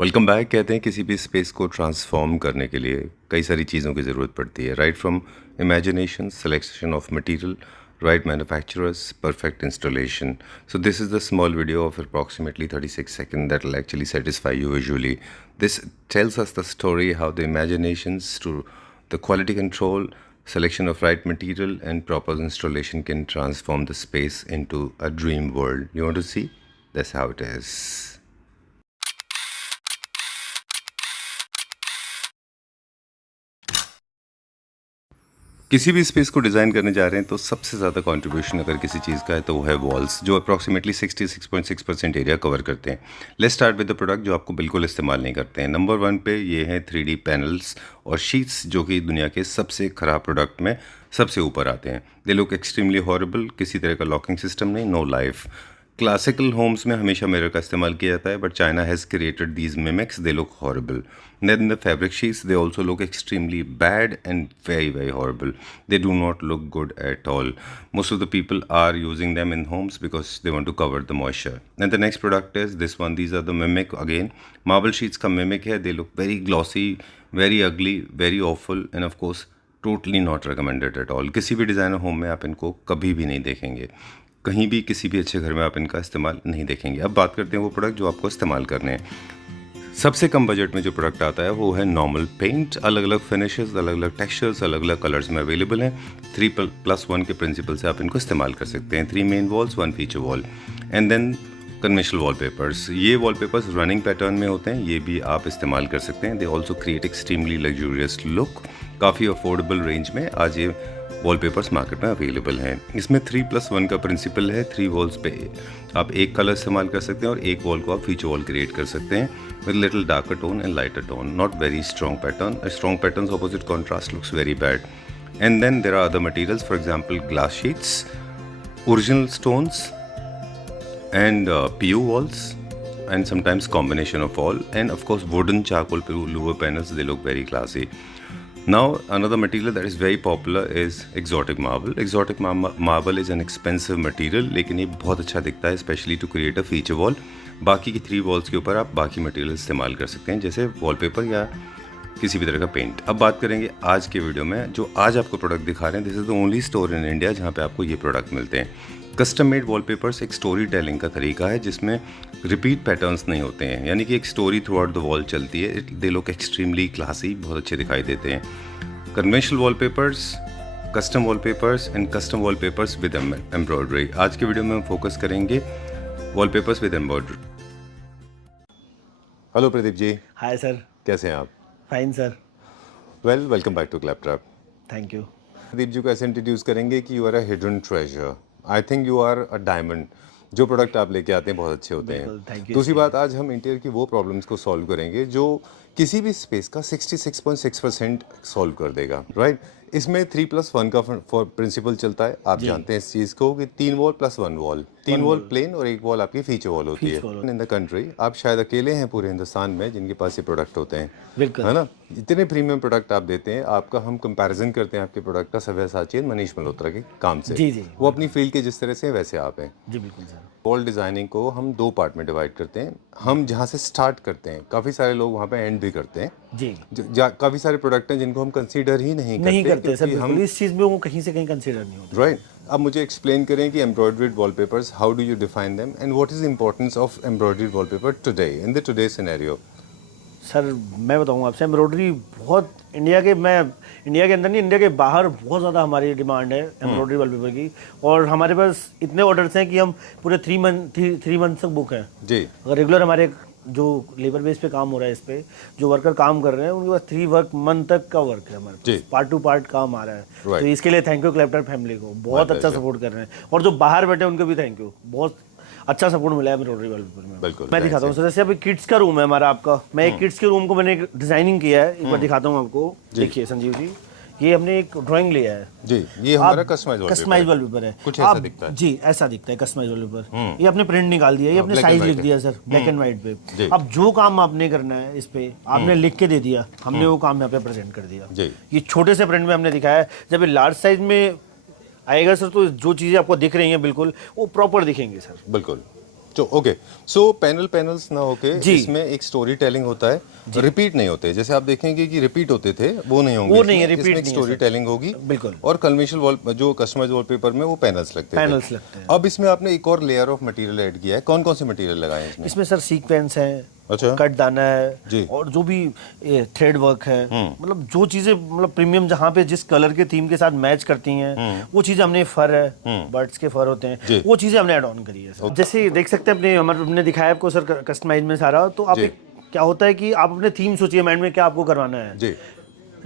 Welcome back. कहते हैं किसी भी स्पेस को ट्रांसफॉर्म करने के लिए कई सारी चीज़ों की ज़रूरत पड़ती है, right from imagination, selection of material, right manufacturers, perfect installation. So this is the small video of approximately 36 seconds that will actually satisfy you visually. This tells us the story how the imaginations to the quality control, selection of right material and proper installation can transform the space into a dream world. You want to see? That's how it is. किसी भी space को design करने जा रहे हैं तो सबसे ज़्यादा कंट्रीब्यूशन अगर किसी चीज़ का है तो वो है वॉल्स, जो अप्रॉक्सीमेटली 66.6% एरिया कवर करते हैं। Let's start with the product जो आपको बिल्कुल इस्तेमाल नहीं करते हैं। नंबर 1 पे ये है 3D पैनल्स और शीट्स, जो कि दुनिया के सबसे ख़राब प्रोडक्ट में सबसे ऊपर आते हैं। दे लुक एक्सट्रीमली हॉरेबल, किसी तरह का लॉकिंग सिस्टम नहीं, नो लाइफ। क्लासिकल होम्स में हमेशा मिरर का इस्तेमाल किया जाता है, but China has created these mimics, they look horrible. Then the fabric sheets, they also look extremely bad and very, very horrible. They do not look good at all. Most of the people are using them in homes because they want to cover the moisture. And the next product is this one. These are the Mimic again. Marble sheets का Mimic है. They look very glossy, very ugly, very awful, and of course totally not recommended at all. किसी भी designer home में आप इनको कभी भी नहीं देखेंगे, कहीं भी किसी भी अच्छे घर में आप इनका इस्तेमाल नहीं देखेंगे। अब बात करते हैं वो प्रोडक्ट जो आपको इस्तेमाल करने हैं। सबसे कम बजट में जो प्रोडक्ट आता है वो है नॉर्मल पेंट। अलग अलग फिनिशेस, अलग अलग टेक्सचर्स, अलग अलग कलर्स में अवेलेबल हैं। 3+1 के प्रिंसिपल से आप इनको इस्तेमाल कर सकते हैं। 3 main walls, 1 feature wall, and then conventional wallpapers. ये वॉलपेपर्स रनिंग पैटर्न में होते हैं, ये भी आप इस्तेमाल कर सकते हैं। They also create extremely luxurious look. काफ़ी अफोर्डेबल रेंज में आज ये वॉलपेपर्स मार्केट में अवेलेबल हैं। इसमें 3+1 का प्रिंसिपल है। 3 वॉल्स पे आप एक कलर इस्तेमाल कर सकते हैं और एक वॉल को आप फीचर वॉल क्रिएट कर सकते हैं with little darker tone and lighter tone, not very strong pattern. A strong pattern's opposite contrast looks very bad. And then there are other materials, for example glass sheets, original stones, and PU walls, and sometimes combination of all, and of course wooden charcoal louver panels. They look very classy. Now another material that is very popular is exotic marble. Exotic marble is an expensive material, लेकिन ये बहुत अच्छा दिखता है, especially to create a feature wall. बाकी की 3 walls के ऊपर आप बाकी मटेरियल इस्तेमाल कर सकते हैं, जैसे वॉलपेपर या किसी भी तरह का पेंट। अब बात करेंगे आज के वीडियो में, जो आज आपको प्रोडक्ट दिखा रहे हैं, this is the only store in India जहाँ पे आपको ये प्रोडक्ट मिलते हैं। कस्टम मेड वॉलपेपर्स एक स्टोरी टेलिंग का तरीका है जिसमें रिपीट पैटर्न्स नहीं होते हैं, यानी कि एक story through out the wall चलती है। दे लुक एक्सट्रीमली क्लासी, बहुत अच्छे दिखाई देते हैं। Conventional wallpapers, custom wallpapers and custom wallpapers with embroidery. आज के वीडियो में हम फोकस करेंगे wallpapers with embroidery. Hello Pradeep ji. Hi sir, कैसे हैं आप? Fine sir. Welcome back to Claptrap. Thank you. Pradeep ji को ऐसे इंट्रोड्यूस करेंगे कि you are a hidden treasure. I think you are a diamond. जो प्रोडक्ट आप लेके आते हैं बहुत अच्छे होते हैं। Thank you. दूसरी बात, आज हम इंटीरियर की वो प्रॉब्लम्स को सॉल्व करेंगे जो किसी भी स्पेस का 66.6% सॉल्व कर देगा, राइट? इसमें 3+1 का प्रिंसिपल चलता है। आप जानते हैं इस चीज़ को कि 3 wall plus 1 wall, 3 wall plain और 1 वॉल आपकी फीचर वॉल होती है। इन द कंट्री आप शायद अकेले हैं पूरे हिंदुस्तान में जिनके पास ये प्रोडक्ट होते हैं, है ना? इतने प्रीमियम प्रोडक्ट आप देते हैं। आपका हम कंपैरिजन करते हैं आपके प्रोडक्ट का सव्यसाची मनीष मल्होत्रा के काम से। जी जी, वो अपनी फील्ड के जिस तरह से वैसे आप हैं। जी बिल्कुल सर। वॉल डिज़ाइनिंग को हम 2 पार्ट में डिवाइड करते हैं। हम जहाँ से स्टार्ट करते हैं, काफ़ी सारे लोग वहाँ पे एंड भी करते हैं जी। काफ़ी सारे प्रोडक्ट हैं जिनको हम कंसीडर ही नहीं करते सर, हम इस चीज़ में वो कहीं से कहीं कंसीडर नहीं होते, राइट? अब मुझे एक्सप्लेन करें कि embroidered wallpapers, how do you define them and what is importance of embroidered wallpaper today in the today scenario? Sir मैं बताऊँ आपसे, एम्ब्रॉयडरी बहुत इंडिया के अंदर नहीं, इंडिया के बाहर बहुत ज़्यादा हमारी डिमांड है एम्ब्रॉयडरी वॉलपेपर की। और हमारे पास इतने ऑर्डर्स हैं कि हम पूरे 3 मंथ तक बुक हैं जी। अगर रेगुलर हमारे जो लेबर बेस पे काम हो रहा है, इस पे जो वर्कर काम कर रहे हैं उनके पास 3 मंथ तक का वर्क है हमारे पास, पार्ट टू पार्ट काम आ रहा है। तो इसके लिए थैंक यू क्लैपट्रैप फैमिली को, बहुत अच्छा सपोर्ट कर रहे हैं। और जो बाहर बैठे हैं उनको भी थैंक यू, बहुत अच्छा सपोर्ट मिला है एम्ब्रॉयडरी वॉलपेपर में। बिल्कुल, मैं दिखाता हूँ सर, जैसे अभी किड्स का रूम है हमारा आपका। मैं एक किड्स के रूम को मैंने डिजाइनिंग किया है, एक बार दिखाता हूँ आपको। देखिए संजीव जी, ये हमने एक ड्राइंग लिया है जी। ये हमारा कस्टमाइज वॉलपेपर है। कुछ ऐसा दिखता है जी, ऐसा दिखता है कस्टमाइज वॉलपेपर। ये आपने प्रिंट निकाल दिया, ये आपने साइज लिख दिया सर, ब्लैक एंड व्हाइट पे। अब जो काम आपने करना है इस पे आपने लिख के दे दिया, हमने वो काम यहाँ पे प्रेजेंट कर दिया। ये छोटे से प्रिंट में हमने दिखाया है। जब ये लार्ज साइज में आएगा सर, तो जो चीजें आपको दिख रही हैं बिल्कुल वो प्रॉपर दिखेंगे सर। बिल्कुल। ओके, सो पैनल्स ना होके इसमें एक स्टोरी टेलिंग होता है, रिपीट नहीं होते। जैसे आप देखेंगे कि रिपीट होते थे, वो नहीं होंगे, वो नहीं है, इसमें एक स्टोरी टेलिंग होगी। बिल्कुल। और कन्वेंशनल वॉल जो कस्टमाइज वॉलपेपर में वो पैनल्स लगते लगते हैं। अब इसमें आपने एक और लेयर ऑफ मटेरियल ऐड किया है, कौन कौन से मटेरियल लगाए हैं इसमें सर सीक्वेंस है, अच्छा, कट दाना है जी, और जो भी थ्रेड वर्क है, मतलब जो चीजें मतलब प्रीमियम जहाँ पे जिस कलर के थीम के साथ मैच करती हैं, वो चीजें हमने, फर है, बर्ड्स के फर होते हैं, वो चीजें हमने ऐड ऑन करी है सर। जैसे देख सकते हैं हमने दिखाया आपको सर कस्टमाइज में सारा। तो आप क्या होता है कि आप अपने थीम सोचिए माइंड में क्या आपको करवाना है जी।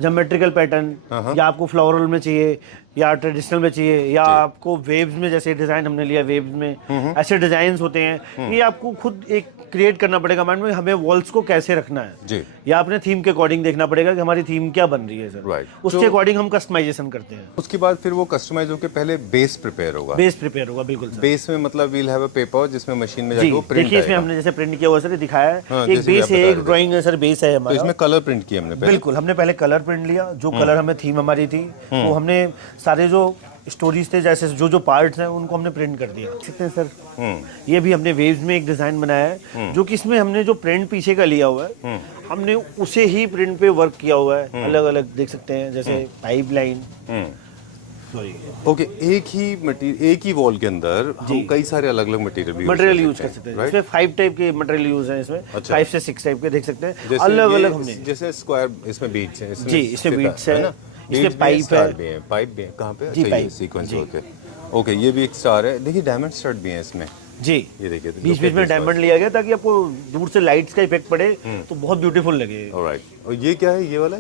ज्योमेट्रिकल पैटर्न, या आपको फ्लोरल में चाहिए, या ट्रेडिशनल में चाहिए, या आपको वेव्स में, जैसे डिजाइन हमने लिया वेव्स में, ऐसे डिजाइन होते हैं। ये आपको खुद एक क्रिएट करना पड़ेगा माइंड में, हमें वॉल्स को कैसे रखना है जी। या अपने थीम के अकॉर्डिंग देखना पड़ेगा कि हमारी थीम क्या बन रही है सर, राइट। उसके अकॉर्डिंग हम कस्टमाइजेशन करते हैं। उसके बाद फिर वो कस्टमाइज होकर पहले बेस प्रिपेयर होगा। बिल्कुल सर। बेस में मतलब वील हैव अ पेपर जिसमें मशीन में जाके वो प्रिंट देखिए इसमें हमने जैसे प्रिंट किया हुआ सर, दिखाया है एक बेस है, एक ड्राइंग है सर, बेस है हमारा। तो इसमें कलर प्रिंट किया हमने पहले। बिल्कुल, हमने पहले कलर प्रिंट लिया, जो कलर हमें थीम हमारी थी, तो हमने सारे जो स्टोरीज थे, जैसे जो पार्ट्स हैं, उनको हमने प्रिंट कर दिया। सकते हैं सर, ये भी हमने वेव्स में एक डिजाइन बनाया है, जो कि इसमें हमने जो प्रिंट पीछे का लिया हुआ है, हमने उसे ही प्रिंट पे वर्क किया हुआ है। अलग अलग देख सकते हैं, जैसे पाइप लाइन। ओके, एक ही वॉल के अंदर हम कई सारे अलग अलग मटेरियल यूज कर सकते हैं। इसमें 5 टाइप के मटेरियल यूज हैं इसमें, 5 से 6 टाइप के देख सकते हैं, अलग अलग हमने। जैसे स्क्वायर, इसमें बीट्स हैं जी, इसमें बीट्स है, इसमें पाइप है, पाइप भी है। कहाँ पे? अच्छा, ये सीक्वेंस होके। ओके, ये भी एक स्टार है। देखिए डायमंड स्टड भी है इसमें जी। ये देखिए बीच बीच में डायमंड लिया गया ताकि आपको दूर से लाइट्स का इफेक्ट पड़े तो बहुत ब्यूटीफुल लगे। ऑलराइट, और ये क्या है, ये वाला?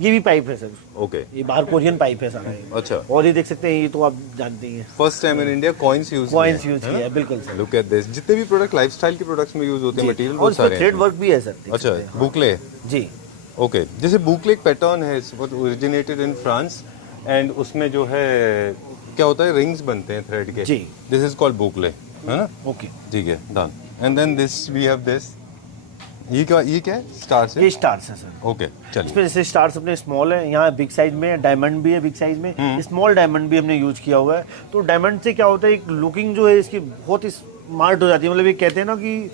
ये भी पाइप है सर। ओके, ये बाहर कोरियन पाइप है सारा। अच्छा, और ये देख सकते हैं, ये तो आप जानते ही हैं, first time in India coins use किया है। बिल्कुल सर। लुक एट दिस, जितने भी प्रोडक्ट लाइफस्टाइल के प्रोडक्ट्स में यूज होते हैं मटेरियल, बहुत सारे हैं। थ्रेड वर्क भी है सर। अच्छा, बुकले जी। ओके, जैसे बुकले एक पैटर्न है, ओरिजिनेटेड इन फ्रांस, एंड उसमें जो है क्या होता है, रिंग्स बनते हैं थ्रेड के जी। दिस इज कॉल्ड बुकले, है ना? ओके, ठीक है, done. And then this we have this, ये क्या है? स्टार्स है? ये स्टार्स है सर। ओके, चलिए। इसमें जैसे स्टार्स अपने स्मॉल है, यहाँ बिग साइज में डायमंड भी है, बिग साइज में स्मॉल डायमंड भी हमने यूज किया हुआ है। तो डायमंड से क्या होता है, एक लुकिंग जो है इसकी बहुत ही स्मार्ट हो जाती है। मतलब ये कहते हैं ना कि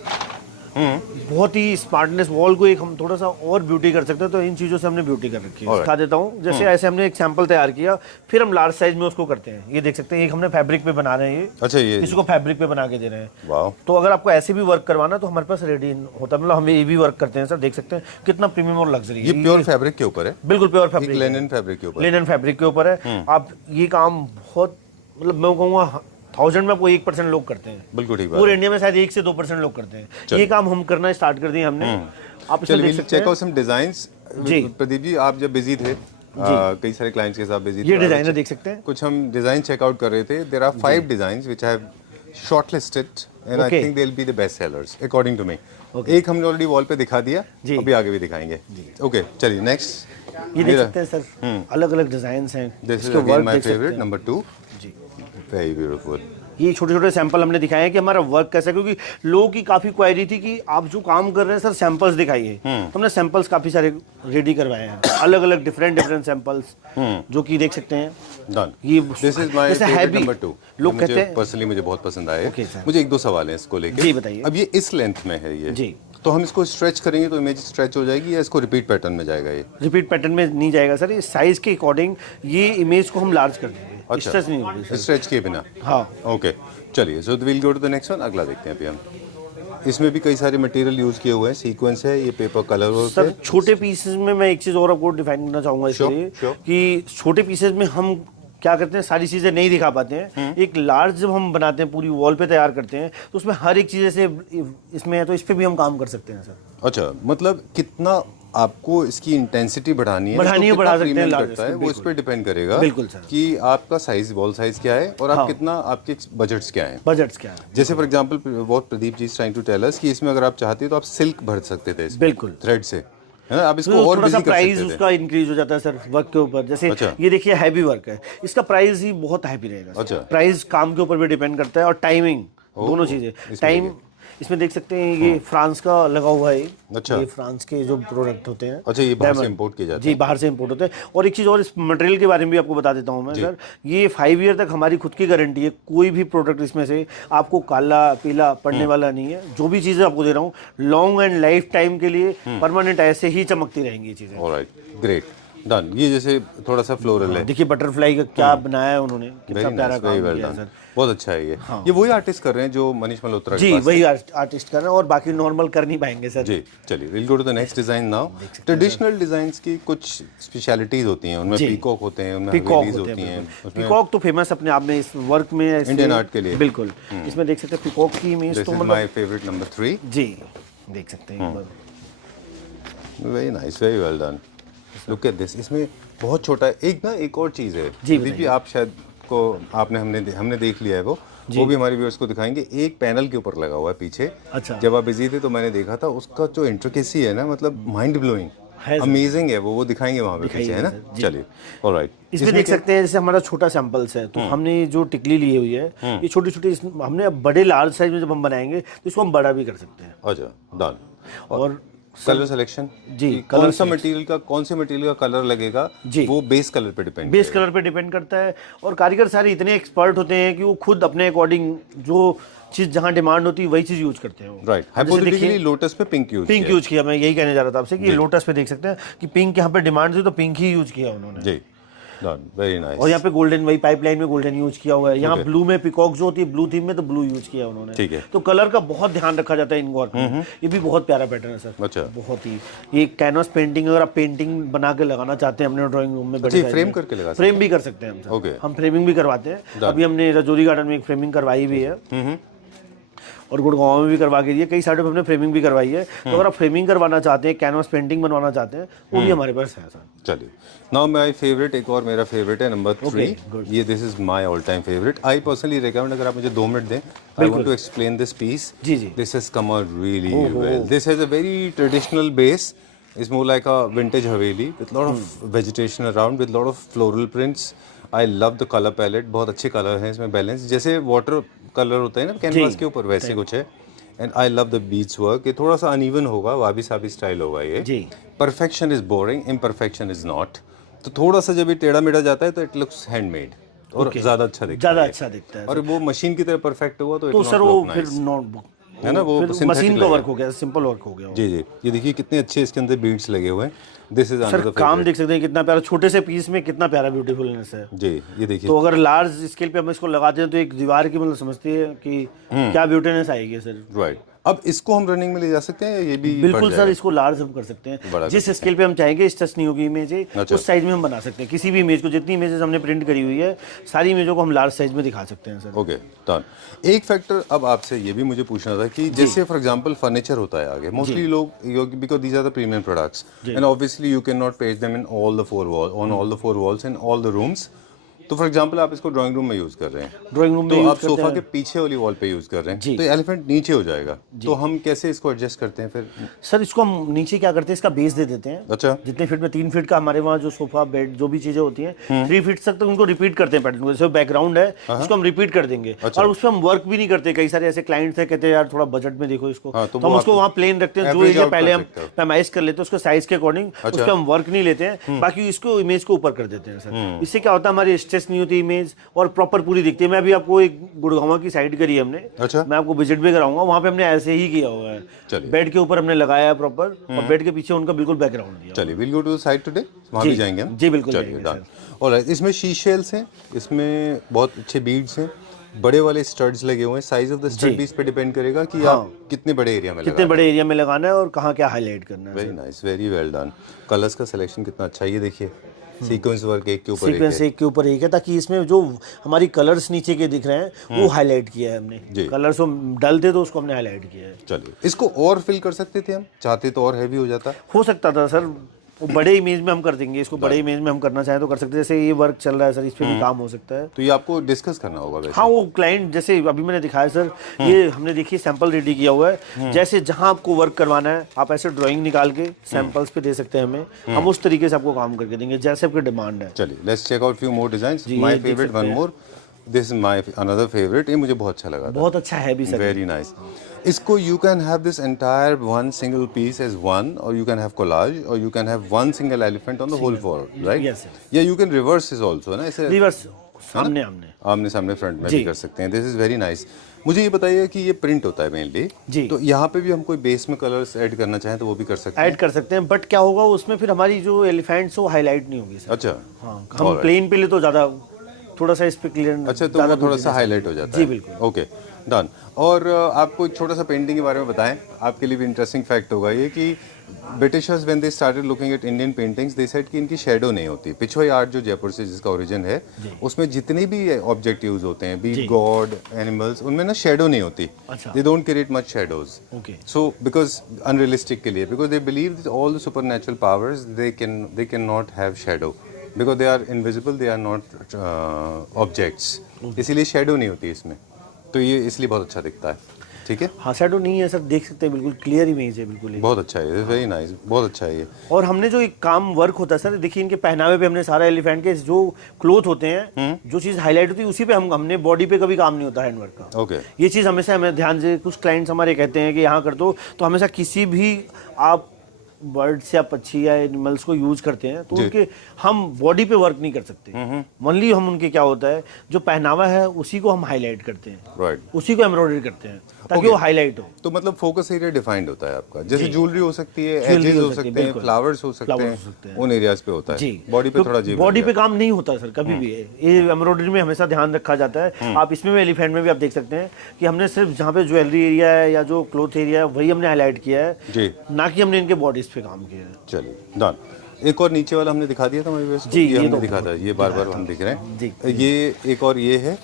बहुत ही स्मार्टनेस, वॉल को एक हम थोड़ा सा और ब्यूटी कर सकते हैं। तो इन चीजों से हमने ब्यूटी कर रखी है। दिखा देता हूँ, जैसे ऐसे हमने एक सैंपल तैयार किया, फिर हम लार्ज साइज में उसको करते हैं। ये देख सकते हैं, एक हमने फैब्रिक पे बना रहे हैं। ये अच्छा, ये इसको फैब्रिक पे बना के दे रहे हैं। वाह। तो अगर आपको ऐसे भी वर्क करवाना तो हमारे पास रेडी होता है, मतलब हम ये भी वर्क करते हैं सर। देख सकते हैं कितना प्रीमियम और लग्जरी है। ये प्योर फैब्रिक के ऊपर है? बिल्कुल प्योर फैब्रिक, लिनन फैब्रिक के ऊपर, लिनन फैब्रिक के ऊपर है। आप ये काम बहुत, मतलब मैं कहूँगा 1000 में आपको 1% लोग करते हैं। बिल्कुल ठीक बात। पूरे इंडिया में शायद 1 से 2% लोग करते हैं। ये काम हम करना स्टार्ट कर दिए हमने। आप इसमें देख सकते हैं। Check out some designs. जी प्रदीप जी, आप जब बिजी थे, कई सारे क्लाइंट्स के साथ बिजी थे, ये डिजाइनर देख सकते हैं। कुछ हम डिजाइन चेकआउट कर रहे थे। There are 5 designs which I have shortlisted and I think they will be the best sellers according to me. एक हमने ऑलरेडी वॉल पे दिखा दिया, अभी आगे भी दिखाएंगे। ओके, चलिए नेक्स्ट। ये देख सकते हैं सर, अलग अलग डिजाइन्स हैं। This is again my favourite, number 2। जी, वेरी ब्यूटीफुल। ये छोटे छोटे सैंपल हमने दिखाए हैं कि हमारा वर्क कैसा है, क्योंकि लोगों की काफी क्वेरी थी कि आप जो काम कर रहे हैं सर सैंपल्स दिखाइए। तो हमने सैंपल्स काफी सारे रेडी करवाए हैं, अलग अलग डिफरेंट सैंपल्स, जो कि देख सकते हैं। डन। ये this is my favourite number 2। लोग कहते हैं, पर्सनली मुझे बहुत पसंद आया है। मुझे 1-2 सवाल हैं इसको लेकर। जी बताइए। अब ये इस लेंथ में है ये जी, तो हम इसको स्ट्रेच करेंगे तो इमेज स्ट्रेच हो जाएगी, या इसको रिपीट पैटर्न में जाएगा? ये रिपीट पैटर्न में नहीं जाएगा सर, ये साइज के अकॉर्डिंग ये इमेज को हम लार्ज कर देंगे। अच्छा, स्ट्रेच नहीं होगी, स्ट्रेच के बिना। हाँ, ओके, चलिए। So will go to the next one, अगला देखते हैं अभी हम। इसमें भी कई सारे मटेरियल यूज किए हुए हैं, सीक्वेंस है, ये पेपर कलर वर्क है। छोटे पीसेस में मैं एक चीज और आपको डिफाइन करना चाहूंगा इसलिए कि छोटे पीसेस में हम क्या करते हैं, सारी चीजें नहीं दिखा पाते हैं। एक लार्ज जब हम बनाते हैं, पूरी वॉल पे तैयार करते हैं, तो उसमें हर एक चीज जैसे इसमें है तो इस पे भी हम काम कर सकते हैं सर। अच्छा, मतलब कितना आपको इसकी इंटेंसिटी बढ़ानी है, बढ़ा सकते हैं, वो इस पे डिपेंड करेगा। बिल्कुल सर, कि आपका साइज, वॉल साइज क्या है, और आप कितना, आपके बजट्स क्या हैं। जैसे for example what Pradeep ji is trying to tell us कि इसमें अगर आप चाहते तो आप सिल्क भर सकते थे, बिल्कुल थ्रेड से, है ना? आप इसको और बिजी कर सकते थे। प्राइस उसका इंक्रीज हो जाता है सर वर्क के ऊपर। जैसे ये देखिए हैवी वर्क है, इसका प्राइस ही बहुत हैवी रहेगा। अच्छा, प्राइस काम के ऊपर भी डिपेंड करता है, और टाइमिंग, दोनों चीजें। टाइम इसमें देख सकते हैं ये फ्रांस का लगा हुआ है। अच्छा। ये फ्रांस के जो प्रोडक्ट होते हैं। अच्छा, ये बाहर से इंपोर्ट किए जाते हैं? जी, बाहर से इंपोर्ट होते हैं। और एक चीज़ और, इस मटेरियल के बारे में भी आपको बता देता हूँ मैं सर, ये 5 ईयर तक हमारी खुद की गारंटी है। कोई भी प्रोडक्ट इसमें से आपको काला पीला पड़ने वाला नहीं है। जो भी चीज़ें आपको दे रहा हूँ लॉन्ग एंड लाइफ टाइम के लिए परमानेंट ऐसे ही चमकती रहेंगी ये चीज़ें। Alright, great, done. ये जैसे थोड़ा सा फ्लोरल है, देखिए बटरफ्लाई का क्या बनाया है उन्होंने, कितना वेरी प्यारा नाइस, काम वेरी वेल किया है डन, सर। बहुत अच्छा है ये वही आर्टिस्ट कर रहे हैं जो मनीष मल्होत्रा के जी, पास वही आर्टिस्ट कर रहे हैं और बाकी नॉर्मल कर नहीं पाएंगे सर। जी। चलिए, will go to the next design now. Traditional designs की कुछ स्पेशलिटीज होती हैं, उनमें पीकॉक होते हैं, उनमें हवेलीज होती हैं। पीकॉक तो फेमस अपने आप में इस वर्क में, इंडियन आर्ट के लिए बिल्कुल। इसमें देख सकते हैं पीकॉक की इमेज, तो मतलब माय फेवरेट नंबर 3। जी, देख सकते हैं very nice, very well done. Look at this, इसमें बहुत छोटा है। एक और चीज़ है जी, भी आप शायद को हमने देख लिया है, वो भी हमारे व्यूअर्स को दिखाएंगे। एक पैनल के ऊपर लगा हुआ है पीछे। अच्छा। जब आप बिजी थे तो मैंने देखा था, उसका जो इंट्रिकेसी है ना, मतलब माइंड ब्लोइंग, अमेजिंग है वो दिखाएंगे वहाँ पे पीछे, है ना। चलिए, ऑलराइट। इसमें देख सकते हैं जैसे हमारा छोटा सैंपल्स है, तो हमने जो टिकली ली हुई है ये छोटी छोटी, हमने बड़े लार्ज साइज में जब हम बनाएंगे तो इसको हम बड़ा भी कर सकते हैं। अच्छा, डन। और कलर सिलेक्शन जी, कौन से मटेरियल का कलर लगेगा जी, वो बेस कलर पे डिपेंड करता है। और कारीगर सारे इतने एक्सपर्ट होते हैं कि वो खुद अपने अकॉर्डिंग जो चीज जहाँ डिमांड होती है वही चीज यूज करते हैं। राइट। हाइपोथेटिकली लोटस पे पिंक यूज किया, मैं यही कहने जा रहा था आपसे कि लोटस पे देख सकते हैं कि पिंक यहाँ पे डिमांड थी तो पिंक ही यूज किया उन्होंने। जी, डन, वेरी नाइस। और यहाँ पे गोल्डन, वही पाइपलाइन में गोल्डन यूज किया हुआ है। यहाँ ब्लू में पिकॉक जो होती है ब्लू थीम में, तो ब्लू यूज किया उन्होंने। ठीक है। तो कलर का बहुत ध्यान रखा जाता है इन वर्क में। ये भी बहुत प्यारा पैटर्न है सर। अच्छा। बहुत ही, ये कैनवास पेंटिंग, अगर आप पेंटिंग बना के लगाना चाहते हैं अपने ड्राइंग रूम में, बड़े फ्रेम करके लगा फ्रेम भी कर सकते हैं हम सर। ओके। हम फ्रेमिंग भी करवाते हैं। अभी हमने रजौरी गार्डन में एक फ्रेमिंग करवाई भी है और गुड़गांव में भी करवा के दिए, कई साइडों पे हमने फ्रेमिंग भी करवाई है। तो अगर आप फ्रेमिंग करवाना चाहते हैं, कैनवास पेंटिंग बनवाना चाहते हैं, वो भी हमारे पास है सर। चलिए, नाउ माय फेवरेट, एक और मेरा फेवरेट है नंबर 3। ये this is my all time favourite. I personally recommend, अगर आप मुझे 2 मिनट दें, I want to explain this piece. जी। This has come out really well. This has a very traditional base, it's more like a vintage haveli with lot of vegetation around, with lot of floral prints. I love the colour palette, बहुत अच्छे colour हैं इसमें, balance, जैसे water colour होता है ना canvas के ऊपर, वैसे कुछ है। And I love the beach work. ये थोड़ा सा अनइवन होगा, वाबी साबी स्टाइल होगा ये। जी। Perfection is boring, imperfection is not. तो थोड़ा सा जब ये टेढ़ा मेढ़ा जाता है तो इट लुक्स हैंडमेड और ज़्यादा अच्छा दिखता है। और वो मशीन की तरह परफेक्ट हुआ तो सर वो फिर है ना, वो मशीन का वर्क हो गया, सिंपल वर्क हो गया। जी। ये देखिए कितने अच्छे इसके अंदर बीड्स लगे हुए हैं। दिस इज सर काम देख सकते हैं कितना प्यारा, छोटे से पीस में कितना प्यारा ब्यूटीफुलनेस है। जी, ये देखिए। तो अगर लार्ज स्केल पे हम इसको लगाते हैं तो एक दीवार की मतलब समझती है कि क्या ब्यूटीनेस आएगी सर। राइट। अब इसको हम रनिंग में ले जा सकते हैं, ये भी बिल्कुल सर, इसको लार्ज हम कर सकते हैं। जिस स्केल पे हम चाहेंगे, इस टच नहीं होगी इमेज है, उस साइज में हम बना सकते हैं। किसी भी इमेज को, जितनी इमेजेस हमने प्रिंट करी हुई है, सारी इमेजों को हम लार्ज साइज में दिखा सकते हैं सर। Okay, done. एक फैक्टर अब आपसे ये भी मुझे पूछना था कि जैसे फॉर एग्जांपल फर्नीचर होता है आगे, मोस्टली लोग, because these are the premium products and obviously you can not page them in all the 4 wall, on all the 4 walls in all the rooms. तो फॉर एग्जांपल आप इसको drawing room में use कर रहे हैं, drawing room में तो आप सोफा के पीछे वाली वॉल पे यूज कर रहे हैं, तो एलिफेंट नीचे हो जाएगा, तो हम कैसे इसको एडजस्ट करते हैं फिर? सर इसको हम नीचे क्या करते हैं, इसका बेस दे देते हैं। अच्छा। जितने फीट में, 3 फीट का हमारे वहाँ जो सोफा बेड जो भी चीजें होती हैं, 3 फीट तक उनको रिपीट करते हैं पैटर्न को। जैसे बैकग्राउंड है उसको हम रिपीट कर देंगे। और उस पर हम वर्क भी नहीं करते। कई सारे ऐसे क्लाइंट्स है, कहते हैं यार थोड़ा बजट में देखो इसको, तो हम उसको वहाँ प्लेन रखते हैं। जो एरिया पहले हम पैमाइज कर लेते हैं उसको साइज के अकॉर्डिंग, उस पर हम वर्क नहीं लेते हैं, बाकी इसको इमेज को ऊपर कर देते हैं सर। इससे क्या होता है, हमारी स्ट्रेस नहीं होती इमेज और प्रॉपर पूरी दिखती है। मैं अभी आपको एक गुड़गांव की साइड करी है हमने। अच्छा। मैं आपको विजिट भी कराऊंगा, वहाँ पे हमने ऐसे ही किया हुआ है। बेड के ऊपर हमने लगाया है प्रॉपर, और बेड के पीछे उनका बिल्कुल बैकग्राउंड दिया। चलिए, will go to the side today, वहाँ भी जाएंगे हम। जी बिल्कुल। ऑलराइट। इसमें शीशेल्स हैं, इसमें बहुत अच्छे बीड्स हैं, बड़े वाले स्टड्स लगे हुए हैं। साइज ऑफ द स्टड भी इस पे डिपेंड करेगा कि आप कितने बड़े एरिया में लगाना है और कहाँ क्या हाईलाइट करना है। Very nice, very well done. Colours का सिलेक्शन कितना अच्छा है, ये देखिए सीक्वेंस वर्क एक के ऊपर एक है, ताकि इसमें जो हमारी कलर्स नीचे के दिख रहे हैं वो हाईलाइट किया है हमने। कलर्स डल थे तो उसको हमने हाईलाइट किया है। चलिए, इसको और फिल कर सकते थे हम, चाहते तो और हैवी हो सकता था सर। वो बड़े इमेज में हम कर देंगे इसको, बड़े इमेज में हम करना चाहें तो कर सकते हैं। जैसे ये वर्क चल रहा है सर, इस पे भी काम हो सकता है। तो ये आपको डिस्कस करना होगा वैसे। हाँ, वो क्लाइंट जैसे अभी मैंने दिखाया सर, ये हमने देखिए सैंपल रेडी किया हुआ है। जैसे जहां आपको वर्क करवाना है, आप ऐसे ड्राइंग निकाल के सैंपल्स पे दे सकते हैं हमें, हम उस तरीके से आपको काम करके देंगे जैसे आपकी डिमांड है। चलिए, let's check out few more designs. My favourite one more, this is my another favourite, ये मुझे बहुत अच्छा लगा था। बहुत अच्छा है भी सर। Very nice. इसको you can have this entire one single piece as one, और यू कैन हैव कोलाज, और you can have one single elephant on the whole floor, right? Yes, या you can reverse is also ना, इसे reverse सामने आमने आमने सामने front में भी कर सकते हैं। This is very nice. मुझे ये बताइए कि ये प्रिंट होता है मेनली जी। तो यहाँ पे भी हम कोई बेस में कलर्स ऐड करना चाहें तो वो भी कर सकते हैं? ऐड कर सकते हैं, बट क्या होगा उसमें फिर हमारी जो एलिफेंट्स वो हाईलाइट नहीं होगी सर। अच्छा, हाँ, हम प्लेन पे ले तो ज़्यादा थोड़ा सा इस पे क्लियर। अच्छा, तो वो थोड़ा सा हाईलाइट हो जाता है। जी बिल्कुल। Okay, done. और आपको एक छोटा सा पेंटिंग के बारे में बताएं, आपके लिए भी इंटरेस्टिंग फैक्ट होगा ये कि Britishers when they started looking at Indian paintings they said कि इनकी शेडो नहीं होती। पिछवाई आर्ट जो जयपुर से जिसका ओरिजिन है, उसमें जितने भी ऑब्जेक्ट यूज होते हैं, बी गॉड, एनिमल्स, उनमें ना शेडो नहीं होती। They don't create much shadows. Okay. So because unrealistic के लिए, because they believe all the supernatural powers they can not have shadow because they are invisible, they are not objects, इसीलिए shadow नहीं होती इसमें, तो ये इसलिए बहुत अच्छा दिखता है। ठीक है, हाँ शैडो नहीं है सर, देख सकते हैं बिल्कुल क्लियर इमेज है बिल्कुल। बहुत अच्छा है, वेरी नाइस, बहुत अच्छा है ये। और हमने जो एक काम वर्क होता है सर, देखिए इनके पहनावे पे हमने सारा एलिफेंट के जो क्लोथ होते हैं, जो चीज़ हाईलाइट होती है उसी पे हमने बॉडी पे कभी काम नहीं होता हैंडवर्क का। ओके। ये चीज़ हमेशा हमें ध्यान से, कुछ क्लाइंट्स हमारे कहते हैं कि यहाँ कर दो, तो हमेशा किसी भी आप बर्ड्स या पक्षी या एनिमल्स को यूज करते हैं तो उनके हम बॉडी पे वर्क नहीं कर सकते। ओनली हम उनके क्या होता है जो पहनावा है उसी को हम हाईलाइट करते हैं, राइट, उसी को एम्ब्रॉयडरी करते हैं ताकि वो हाईलाइट हो। तो मतलब फोकस एरिया डिफाइंड होता है आपका, जैसे ज्वेलरी हो सकती है, एजेस हो सकते हैं, फ्लावर्स हो सकते हैं, उन एरियाज पे होता है। बॉडी पे थोड़ा बॉडी पे काम नहीं होता सर कभी भी। ये एम्ब्रॉयडरी में हमेशा ध्यान रखा जाता है। आप इसमें भी एलिफेंट में भी आप देख सकते हैं कि हमने सिर्फ जहाँ पे ज्वेलरी एरिया है या जो क्लोथ एरिया है वही हमने हाईलाइट किया है जी, ना कि हमने इनके बॉडीज पे काम किया है। चलिए डन। एक और नीचे वाला हमने दिखा दिया था हमारे जी, ये हमने तो दिखा था, ये बार बार हम दिख रहे हैं जी। ये एक और ये है,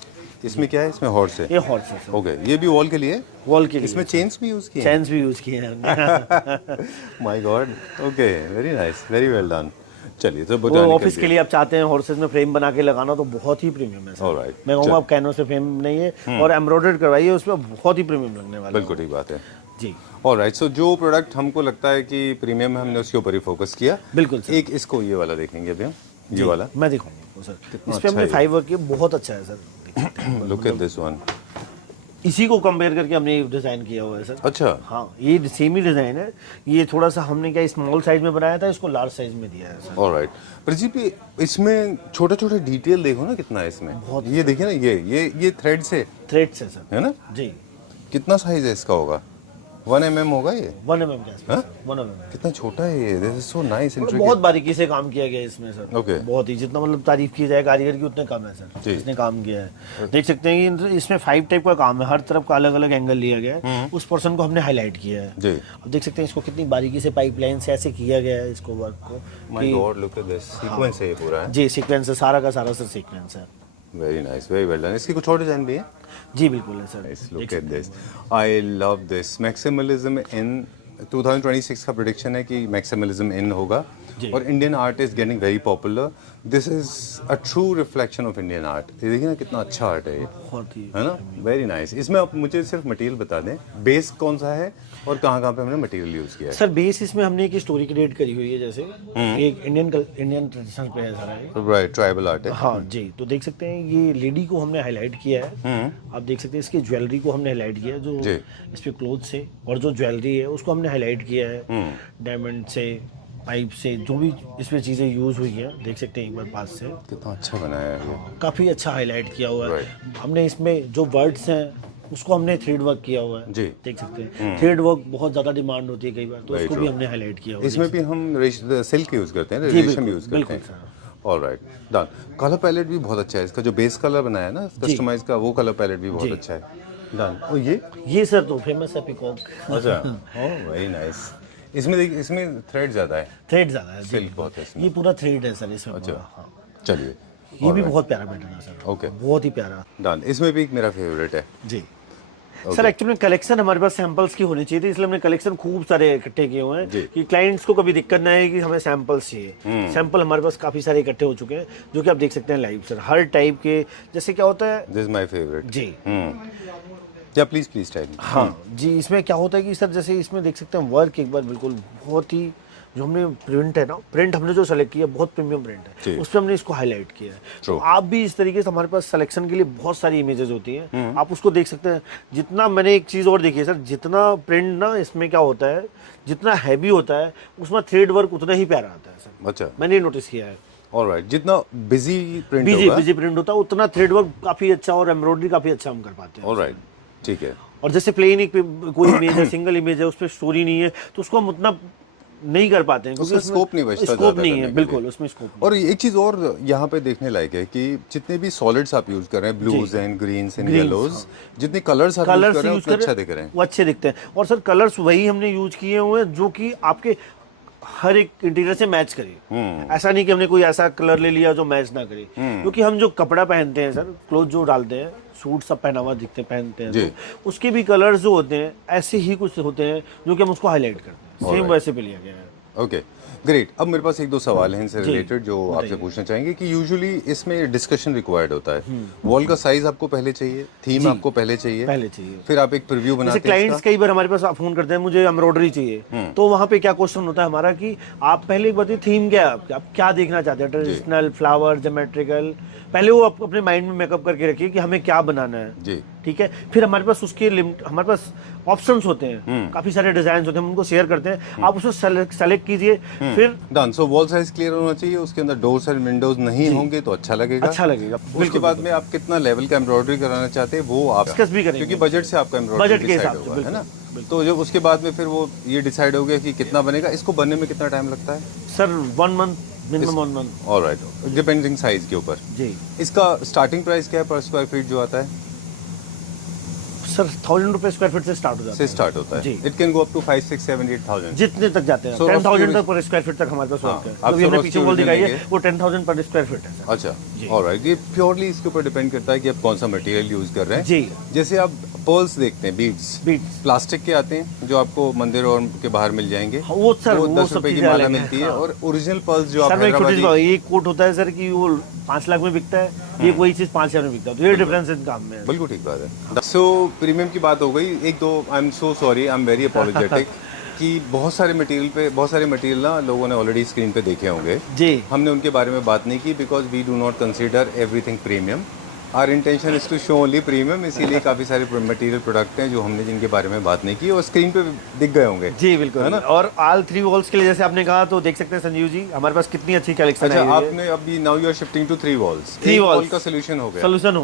इसमें क्या है, इसमें हॉर्स है। ये हॉर्स है सर। ओके, ये भी वॉल के लिए, वॉल के लिए इसमें चेन्स भी यूज किए हैं। चेन्स भी यूज किए हैं। My God, okay, very nice, very well done. चलिए, तो वो ऑफिस के लिए आप चाहते हैं हॉर्सेस में फ्रेम बना के लगाना तो बहुत ही प्रीमियम है सर। ऑलराइट, मैं कहूँगा आप कैनवस पे फ्रेम नहीं है और एम्ब्रॉयडर्ड करवाइए, उसमें बहुत ही प्रीमियम लगने वाला है। बिल्कुल ठीक बात है जी। ऑलराइट, सो जो प्रोडक्ट हमको लगता है कि प्रीमियम है, हमने उसके ऊपर ही फोकस किया। बिल्कुल सर। एक इसको ये वाला देखेंगे अभी हम, ये वाला मैं दिखाऊंगा आपको सर, इस पे हमने फाइबर किया, बहुत अच्छा है sir. Look at this one. इसी को कंपेयर करके हमने डिजाइन किया हुआ है सर। अच्छा, हाँ, ये सेम ही डिजाइन है। ये थोड़ा सा हमने क्या स्मॉल साइज में बनाया था, इसको लार्ज साइज में दिया है सर। ऑलराइट, प्रदीप इसमें छोटा छोटा डिटेल देखो ना कितना है इसमें, बहुत। ये देखिए ना, ये थ्रेड से, थ्रेड से सर, है ना जी। कितना साइज है इसका होगा, 1 mm होगा ये, 1 mm के आसपास, 1 mm। कितना छोटा है ये, दिस इज सो नाइस, बहुत बारीकी से काम किया गया है इसमें सर। ओके, बहुत ही, जितना मतलब तारीफ की जाए कारीगर की उतने कम है सर, इसने काम किया है। देख सकते हैं कि इसमें 5 टाइप का काम है, हर तरफ का अलग अलग एंगल लिया गया है, उस पोर्शन को हमने हाईलाइट किया है जी। अब देख सकते हैं इसको कितनी बारीकी से पाइपलाइन से ऐसे किया गया है इसको वर्क को। My God, look at this, sequence है ये पूरा है जी, सीक्वेंस है, सारा का सारा सर सीक्वेंस है। Very nice, very well done. इसकी कुछ और डिजाइन भी है? जी बिल्कुल है sir. Look at this, I love this. Maximalism in 2026 का प्रेडिक्शन है कि मैक्सिमलिज्म इन होगा और Indian art is getting very popular. This is a true reflection of Indian art. ये देखिए ना कितना अच्छा आर्ट है ये, बहुत ही, है ना, वेरी नाइस। इसमें आप मुझे सिर्फ मटेरियल बता दें, बेस कौन सा है और कहाँ पे हमने मटेरियल यूज किया है? सर बेस इसमें हमने एक स्टोरी क्रिएट करी हुई है, जैसे एक इंडियन ट्रेडिशन पे है सारा ये, राइट, ट्राइबल आर्ट है। हाँ जी, तो देख सकते हैं ये लेडी को हमने हाईलाइट किया है। आप देख सकते हैं इसकी ज्वेलरी को हमने हाईलाइट किया है, जो इस पे क्लोथ से, और जो ज्वेलरी है उसको हमने हाईलाइट किया है डायमंड से, पाइप से, जो भी इसमें चीज़ें यूज़ हुई हैं देख सकते हैं एक बार पास से। कितना अच्छा बनाया है ये, काफ़ी अच्छा हाईलाइट किया हुआ है। हमने इसमें जो वर्ड्स हैं उसको हमने थ्रेड वर्क किया हुआ है जी, देख सकते हैं। थ्रेड वर्क बहुत ज़्यादा डिमांड होती है कई बार, तो उसको भी हमने हाईलाइट किया हुआ है। इसमें भी हम सिल्क यूज़ करते हैं, रेशम यूज़ करते हैं। Alright, done. कलर पैलेट भी बहुत अच्छा है इसका, जो बेस कलर बनाया है ना कस्टमाइज का, वो कलर पैलेट भी बहुत अच्छा है। डन। और ये सर तो फेमस है पीकॉक। अच्छा, ओह वेरी नाइस। इसमें देखिए, इसमें थ्रेड ज़्यादा है, थ्रेड ज़्यादा है, सिल्क बहुत है इसमें। ये पूरा थ्रेड है सर इसमें। अच्छा, हाँ। चलिए, ये भी बहुत प्यारा पैटर्न है सर। ओके, बहुत ही प्यारा। डन। इसमें भी एक मेरा फेवरेट है जी। सर एक्चुअली कलेक्शन हमारे पास सैंपल्स की होनी चाहिए थी, इसलिए हमने कलेक्शन खूब सारे इकट्ठे किए हुए हैं कि क्लाइंट्स को कभी दिक्कत ना आए कि हमें सैंपल्स चाहिए। सैंपल हमारे पास काफी सारे इकट्ठे हो चुके हैं, जो कि आप देख सकते हैं लाइव सर, हर टाइप के। जैसे क्या होता है, दिस इज माय फेवरेट जी, या प्लीज टाइप। हाँ जी, इसमें क्या होता है कि सर जैसे इसमें देख सकते हैं वर्क एक बार बिल्कुल बहुत ही जो हमने प्रिंट है ना, प्रिंट हमने जो सेलेक्ट किया बहुत प्रीमियम प्रिंट है, उस पर हमने इसको हाईलाइट किया है। तो आप भी इस तरीके से, हमारे पास सिलेक्शन के लिए बहुत सारी इमेजेस होती हैं, आप उसको देख सकते हैं। जितना मैंने एक चीज़ और देखी है सर, जितना प्रिंट ना इसमें क्या होता है, जितना हैवी होता है उसमें थ्रेड वर्क उतना ही प्यारा आता है सर। अच्छा, मैंने नोटिस किया है। ऑलराइट, जितना बिजी प्रिंट होता है उतना थ्रेड वर्क काफ़ी अच्छा और एम्ब्रॉयडरी काफ़ी अच्छा हम कर पाते हैं। ऑलराइट, ठीक है। और जैसे प्लेन एक कोई इमेज है, सिंगल इमेज है, उस पर स्टोरी नहीं है, तो उसको हम उतना नहीं कर पाते हैं, उसमें स्कोप नहीं बचता, स्कोप नहीं है, बिल्कुल उसमें स्कोप। और एक चीज और यहाँ पे देखने लायक है कि जितने भी सॉलिड्स आप यूज कर रहे हैं, blues and greens and yellows, जितने कलर्स आप यूज कर रहे हैं उतने अच्छा दिख रहे हैं, वो अच्छे दिखते हैं। और सर कलर्स वही हमने यूज किए हुए हैं जो कि आपके हर एक इंटीरियर से मैच करे। ऐसा नहीं कि हमने कोई ऐसा कलर ले लिया जो मैच ना करे, क्योंकि हम जो कपड़ा पहनते हैं सर, क्लोथ जो डालते हैं, सूट सब पहनावा दिखते पहनते हैं, तो उसके भी कलर्स जो होते हैं ऐसे ही कुछ होते हैं जो कि हम उसको हाईलाइट करते हैं, सेम वैसे पे लिया गया है। Okay, great. अब मेरे पास एक दो सवाल हैं इनसे रिलेटेड जो आपसे पूछना चाहेंगे कि यूजुअली इसमें डिस्कशन रिक्वायर्ड होता है। वॉल का साइज आपको पहले चाहिए, थीम आपको पहले चाहिए, फिर आप एक प्रीव्यू बनाते हैं। क्लाइंट्स कई बार हमारे पास फोन करते हैं, मुझे एम्ब्रॉयडरी चाहिए, तो वहाँ पे क्या क्वेश्चन होता है हमारा कि आप पहले एक बताइए थीम क्या है, आप क्या देखना चाहते हैं, ट्रेडिशनल, फ्लावर, ज्योमेट्रिकल। पहले वो आप अपने माइंड में मेकअप करके रखिए कि हमें क्या बनाना है जी, ठीक है। फिर हमारे पास उसके हमारे पास ऑप्शंस होते हैं, काफी सारे डिजाइन होते हैं, हम उनको शेयर करते हैं, आप उसको सेलेक्ट कीजिए, फिर डन। सो वॉल साइज क्लियर होना चाहिए, उसके अंदर डोर्स एंड विंडोज नहीं होंगे तो अच्छा लगेगा, अच्छा लगेगा। उसके बाद में आप कितना लेवल का एम्ब्रॉयडरी कराना चाहते हैं वो आप डिस्कस भी करेंगे, क्योंकि बजट से आपका एम्ब्रॉयडरी डिसाइड होगा, है ना। तो जब उसके बाद में फिर वो ये डिसाइड हो गया कि कितना बनेगा, इसको बनने में कितना टाइम लगता है sir? 1 month, minimum 1 month. Alright, depending size के ऊपर जी। इसका स्टार्टिंग प्राइस क्या है पर स्क्वायर फीट जो आता है? सर 1000 रुपए स्क्वायर फीट से स्टार्ट होता है। It can go up to 5, 6, 7, 8,000 जितने तक जाते हैं। 10,000 तक पर स्क्वायर फीट तक हमारे पास होता है। अभी हमने पीछे वॉल दिखाई है वो 10,000 पर स्क्वायर फीट है। अच्छा, ऑलराइट। ये प्योरली इसके ऊपर डिपेंड करता है कि आप कौन सा मटेरियल यूज कर रहे हैं जी। जैसे आप पर्ल्स देखते हैं, बीड्स प्लास्टिक के आते हैं जो आपको मंदिर और के बाहर मिल जाएंगे, वो सर 10 रुपए की माला मिलती है। और ओरिजिनल पर्ल्स जो आप ये कोट होता है सर कि वो 5 लाख में बिकता है, ये कोई चीज 5,000 में बिकता है, तो ये डिफरेंस इन काम में है। बिल्कुल ठीक बात है। सो प्रीमियम की बात हो गई। एक दो, I am so sorry, I am very apologetic कि बहुत सारे मटेरियल ना लोगों ने ऑलरेडी स्क्रीन पे देखे होंगे जी, हमने उनके बारे में बात नहीं की because we do not consider everything premium. Our intention is to show only premium, इसीलिए काफी सारे मटेरियल प्रोडक्ट हैं जो हमने जिनके बारे में बात नहीं की और स्क्रीन पे दिख गए होंगे जी। बिल्कुल, है ना। और ऑल 3 वॉल्स के लिए जैसे आपने कहा, तो देख सकते हैं संजीव जी हमारे पास कितनी अच्छी कलेक्शन है। आपने अभी now you are shifting to 3 walls, 3 wall का सोल्यूशन हो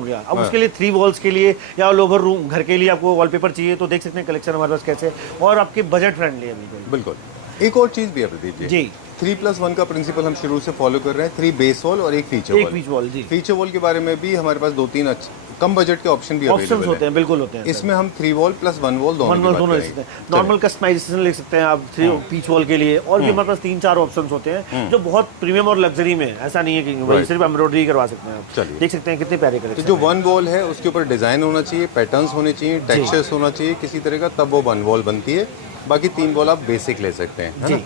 गया। अब उसके लिए 3 वॉल्स के लिए या लोवर रूम घर के लिए आपको वॉलपेपर चाहिए, तो देख सकते हैं कलेक्शन हमारे पास कैसे, और आपके बजट फ्रेंडली है। बिल्कुल। एक और चीज भी है प्रदीप जी, 3+1 का प्रिंसिपल हम शुरू से फॉलो कर रहे हैं। 3 बेस वॉल और एक फीचर वॉल जी। फीचर वॉल के बारे में भी हमारे पास 2-3 कम बजट के ऑप्शन भी अवेलेबल होते हैं, बिल्कुल होते हैं। इसमें हम 3 वॉल प्लस 1 वॉल दोनों ले सकते हैं। नॉर्मल कस्टमाइजेशन ले सकते हैं आप 3 पीच वॉल के लिए, और भी हमारे पास 3-4 ऑप्शंस होते हैं जो बहुत प्रीमियम और लग्जरी में, ऐसा नहीं है कि वही सिर्फ एम्ब्रॉयडरी करवा सकते हैं आप। चलिए देख सकते हैं कितने प्यारे कलेक्शन। तो जो 1 वॉल है उसके ऊपर डिजाइन होना चाहिए, पैटर्न्स होने चाहिए, टेक्सचर्स होना चाहिए किसी तरह का, तब वो 1 वॉल बनती है। बाकी 3 वॉल आप बेसिक ले सकते हैं, है ना।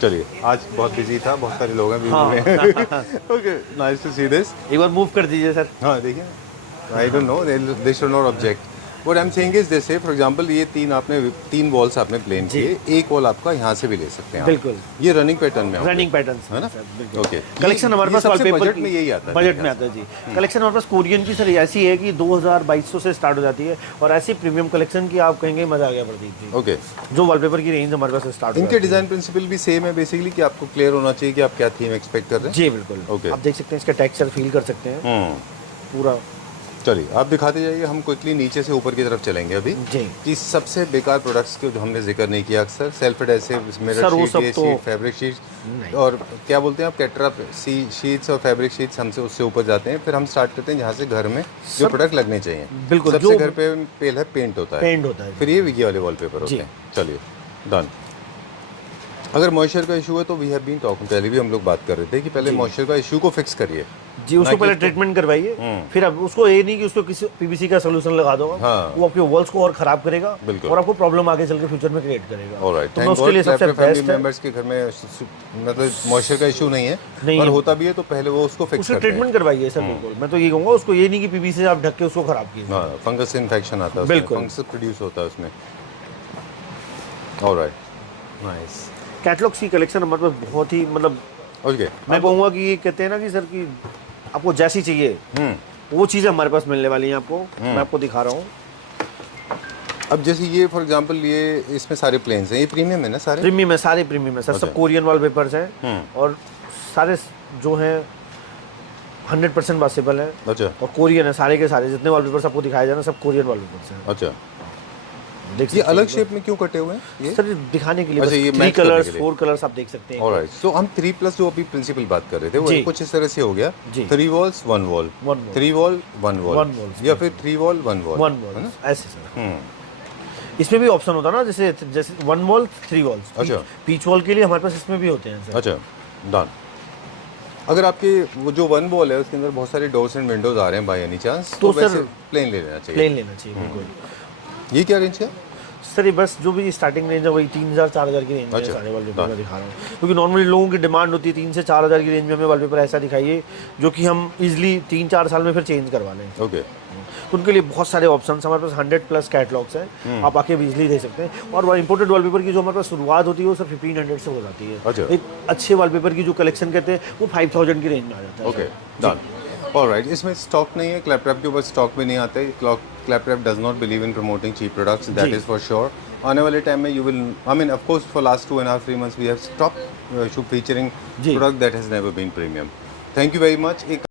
चलिए, आज बहुत बिजी था, बहुत सारे लोग हैं। Okay, nice to see this. एक बार मूव कर दीजिए सर। हाँ देखिए, I don't know, they should not object. What I am saying is जैसे फॉर एग्जांपल ये 3 वॉल्स आपने प्लेन किए, एक वॉल आपका यहाँ से भी ले सकते हैं। बिल्कुल, ये रनिंग पैटर्न में, रनिंग पैटर्न है ना। ओके, कलेक्शन हमारे पास वॉलपेपर बजट में यही आता है, बजट में आता है जी। कलेक्शन हमारे पास कोरियन की सर ऐसी है कि 2,200 से स्टार्ट हो जाती है, और ऐसी प्रीमियम कलेक्शन की आप कहेंगे मजा आ गया प्रदीप जी। ओके, जो वॉलपेपर की रेंज हमारे पास स्टार्ट, इनके डिजाइन प्रिंसिपल भी सेम है बेसिकली कि आपको क्लियर होना चाहिए कि आप क्या थीम एक्सपेक्ट कर रहे हैं जी। बिल्कुल, ओके, आप देख सकते हैं इसका टेक्सचर फील कर सकते हैं पूरा। चलिए आप दिखाते जाइए, हम क्विकली नीचे से ऊपर की तरफ चलेंगे अभी जी। कि सबसे बेकार प्रोडक्ट्स के जो हमने जिक्र नहीं किया अक्सर, self adhesive, mirror sheet, fabric sheet, और क्या बोलते हैं आप, कैटरा शीट्स और फैब्रिक शीट्स, हमसे उससे ऊपर जाते हैं। फिर हम स्टार्ट करते हैं जहाँ से घर में जो प्रोडक्ट लगने चाहिए। बिल्कुल, सबसे घर पे पहले पेंट होता है, फिर ये वाले वॉलपेपर होते हैं। चलिए डन। अगर मॉइस्चर का इशू है तो वी हैव बीन टॉकिंग, पहले भी हम लोग बात कर रहे थे कि पहले मॉइस्चर का इशू को फिक्स करिए जी, उसको पहले ट्रीटमेंट करवाइए, फिर अब उसको ये नहीं कि उसको किसी पीवीसी का सोल्यूशन लगा दो, वो आपके वॉल्स को और खराब करेगा और आपको प्रॉब्लम आगे चल के फ्यूचर में क्रिएट करेगा। ऑलराइट, तो उसके लिए सबसे बेस्ट है मेंबर्स के घर में मतलब मॉइस्चर का इशू नहीं है, और होता भी है तो पहले वो उसको फिक्स करते हैं, ट्रीटमेंट करवाइए सर। बिल्कुल, मैं तो ये कहूँगा उसको ये नहीं कि पीवीसी से आप ढक के उसको खराब कीजिए, फंगस इन्फेक्शन आता है, फंगस प्रोड्यूस होता है उसमें। Alright, nice. कैटलॉग्स की कलेक्शन हमारे पास बहुत ही मतलब ओके मैं कहूँगा कि ये कहते हैं ना कि सर कि आपको जैसी चाहिए वो चीज़ें हमारे पास मिलने वाली हैं आपको। मैं आपको दिखा रहा हूँ। अब जैसे ये फॉर एग्जांपल ये इसमें सारे प्लेन्स हैं, ये प्रीमियम है ना सारे? प्रीमियम है, सारे प्रीमियम है सर। सब कोरियन वॉलपेपर्स हैं और सारे जो हैं 100% वॉशेबल है। अच्छा। और कोरियन है, सारे के सारे जितने वॉलपेपर्स आपको दिखाए जाए ना सब कोरियन वॉलपेपर्स हैं। अच्छा। देख ये अलग शेप में क्यों कटे हुए हैं ये? सर दिखाने के लिए। अच्छा, ये 3 match करने कलर्स के लिए। 4 कलर्स आप देख सकते हैं। ऑलराइट, सो हम 3+ जो अभी प्रिंसिपल बात कर रहे थे वो जी। कुछ इस तरह से हो गया। जी। 3 walls 1 wall, 1 wall, 3 wall 1 wall, 1 wall या फिर 3 वॉल 1 वॉल, 1 वॉल ऐसे सर। इसमें भी ऑप्शन होता है ना, जैसे जैसे 1 वॉल 3 वॉल्स। अच्छा। पीच वॉल के लिए हमारे पास इसमें भी होते हैं सर। अच्छा डन। अगर आपके वो जो 1 वॉल है उसके अंदर बहुत सारे डोर्स एंड विंडोज आ रहे हैं बाय एनी चांस, तो सर वैसे प्लेन ले लेना चाहिए। प्लेन लेना चाहिए बिल्कुल। ये क्या रेंज है? सर ये बस जो भी स्टार्टिंग रेंज है वही 3000 4000 की रेंज है। अच्छा। सारे वॉलपेपर मैं दिखा रहा हूँ क्योंकि नॉर्मली लोगों की डिमांड होती है 3 से 4000 की रेंज में हमें वॉलपेपर ऐसा दिखाइए जो कि हम इजीली 3-4 साल में फिर चेंज करवा लें। ओके। तो उनके लिए बहुत सारे ऑप्शंस हमारे पास 100+ कैटलॉग्स हैं। आप आके बिजली दे सकते हैं। और इंपोर्टेड वॉलपेपर की जो हमारे पास शुरुआत होती है वो सर 1500 से हो जाती है। अच्छा। एक अच्छे वॉलपेपर की जो कलेक्शन कहते हैं वो 5000 की रेंज में आ जाता है। Okay done. ऑलराइट, इसमें स्टॉक नहीं है, क्लैपटॉप के ऊपर स्टॉक भी नहीं आता है। Claptop does not believe in promoting cheap products, that is for sure. आने वाले टाइम में you will, I mean of course for last 2.5-3 months we have stop featuring product that has never been premium. Thank you very much. एक